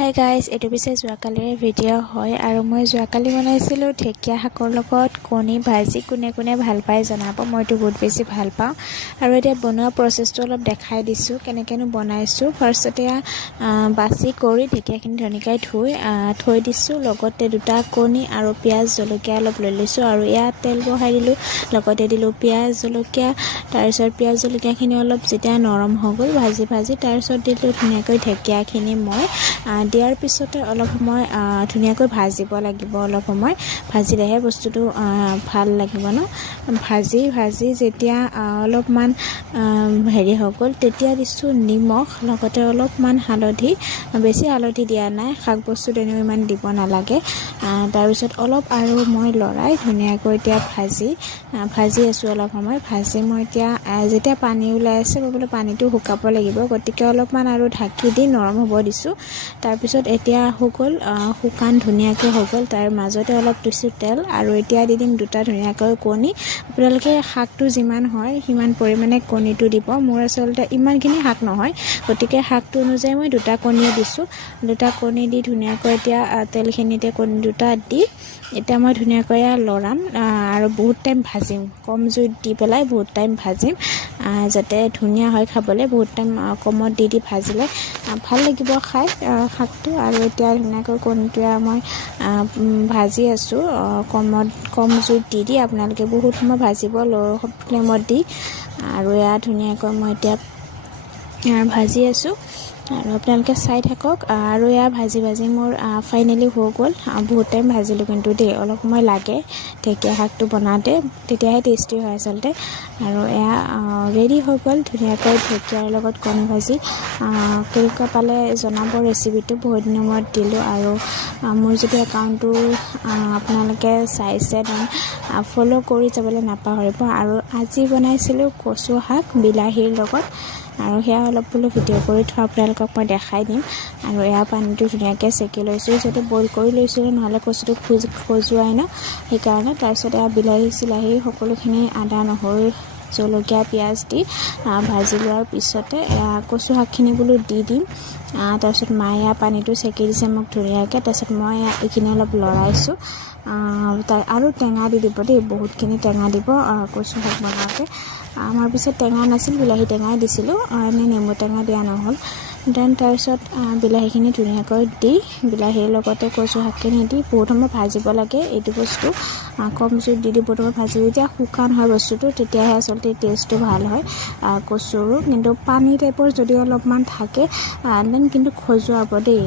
Hi guys, এইটো পিছে যোৱাকালিৰ video' হয় আৰু মই যোৱাকালি বনাইছিলোঁ ঢেকীয়া শাকৰ লগত কণী ভাজি। কোনে কোনে ভাল পায় জনাব, মইতো বহুত বেছি ভাল পাওঁ। আৰু এতিয়া বনোৱা প্ৰচেছটো অলপ দেখাই দিছোঁ, কেনেকৈনো বনাইছোঁ। ফাৰ্ষ্টতে বাছি কৰি ঢেকীয়াখিনি ধুনীয়াকৈ থৈ দিছোঁ। লগতে দুটা কণী আৰু পিঁয়াজ জলকীয়া অলপ লৈ লৈছোঁ আৰু ইয়াত তেল বহাই দিলোঁ। লগতে দিলোঁ পিঁয়াজ জলকীয়া। তাৰপিছত পিঁয়াজ জলকীয়াখিনি অলপ যেতিয়া নৰম হৈ গ'ল ভাজি তাৰপিছত দিলোঁ ধুনীয়াকৈ ঢেকীয়াখিনি। মই দিয়াৰ পিছতে অলপ সময় ধুনীয়াকৈ ভাজিব লাগিব। অলপ সময় ভাজিলেহে বস্তুটো ভাল লাগিব ন। ভাজি যেতিয়া অলপমান হেৰি হৈ গ'ল তেতিয়া দিছোঁ নিমখ, লগতে অলপমান হালধি। বেছি হালধি দিয়া নাই, শাক বস্তুত এনেও ইমান দিব নালাগে। তাৰপিছত অলপ আৰু মই লৰাই ধুনীয়াকৈ এতিয়া ভাজি আছোঁ। অলপ সময় ভাজি মই এতিয়া যেতিয়া পানী ওলাই আছে মই বোলো পানীটো শুকাব লাগিব, গতিকে অলপমান আৰু ঢাকি দি নৰম হ'ব দিছোঁ। তাৰপিছত এতিয়া হৈ গ'ল, শুকান ধুনীয়াকৈ হৈ গ'ল। তাৰ মাজতে অলপ দিছোঁ তেল আৰু এতিয়া দি দিম দুটা ধুনীয়াকৈ কণী। আপোনালোকে শাকটো যিমান হয় সিমান পৰিমাণে কণীটো দিব। মোৰ আচলতে ইমানখিনি শাক নহয়, গতিকে শাকটো অনুযায়ী মই দুটা কণীয়ে দিছোঁ। দুটা কণী দি ধুনীয়াকৈ এতিয়া তেলখিনিতে কণী দুটা দি এতিয়া মই ধুনীয়াকৈ লৰাম আৰু বহুত টাইম ভাজিম। কম জুইত দি পেলাই বহুত টাইম ভাজিম, যাতে ধুনীয়া হয় খাবলৈ। বহুত টাইম কমত দি ভাজিলে ভাল লাগিব খাই শাকটো। আৰু এতিয়া ধুনীয়াকৈ কণীটোৱে মই ভাজি আছোঁ কম জুইত দি আপোনালোকে বহুত সময় ভাজিব ল' ফ্লেমত দি। আৰু এয়া ধুনীয়াকৈ মই এতিয়া ভাজি আছোঁ আৰু আপোনালোকে চাই থাকক। আৰু এয়া ভাজি মোৰ ফাইনেলি হৈ গ'ল। বহুত টাইম ভাজিলোঁ কিন্তু দেই, অলপ সময় লাগে ঢেকীয়া শাকটো বনাওঁতে, তেতিয়াহে টেষ্টি হয় আচলতে। আৰু এয়া ৰেডি হৈ গ'ল ধুনীয়াকৈ ঢেকীয়াৰ লগত কণী ভাজি। কেনেকুৱা পালে জনাব ৰেচিপিটো, বহুত দিনৰ মূৰত দিলোঁ। আৰু মোৰ যদি একাউণ্টটো আপোনালোকে চাইছে দেন ফ'ল' কৰি যাবলৈ নাপাহৰিব। আৰু আজি বনাইছিলোঁ কচু শাক বিলাহীৰ লগত, আৰু সেয়া অলপ বোলো ভিডিঅ' কৰি থোৱা আপোনালোকক মই দেখাই দিম। আৰু এয়া পানীটো ধুনীয়াকৈ চেকি লৈছোঁ, যিহেতু বইল কৰি লৈছিলোঁ, নহ'লে কচুটো খজুৱাই ন, সেইকাৰণে। তাৰপিছত এয়া বিলাহী চিলাহী সকলোখিনি আদা নহৰু জলকীয়া পিঁয়াজ দি ভাজি লোৱাৰ পিছতে কচু শাকখিনি বোলো দি দিম। তাৰপিছত মায়ে পানীটো চেকি দিছে মোক ধুনীয়াকৈ। তাৰপিছত মই এইখিনি অলপ লৰাইছোঁ। আৰু টেঙা দি দিব দেই, বহুতখিনি টেঙা দিব কচু শাক বনাওঁতে। আমাৰ পিছত টেঙা নাছিল, বিলাহী টেঙাই দিছিলোঁ, এনেই নেমু টেঙা দিয়া নহ'ল। দেন তাৰপিছত বিলাহীখিনি ধুনীয়াকৈ দি বিলাহীৰ লগতে কচু শাকখিনি দি বহুত সময় ভাজিব লাগে। এইটো বস্তু কম জুইত দি বহুত সময় ভাজি যেতিয়া শুকান হয় বস্তুটো, তেতিয়াহে আচলতে টেষ্টটো ভাল হয় কচুৰো। কিন্তু পানী টাইপৰ যদি অলপমান থাকে দেন কিন্তু খজুৱাব দেই।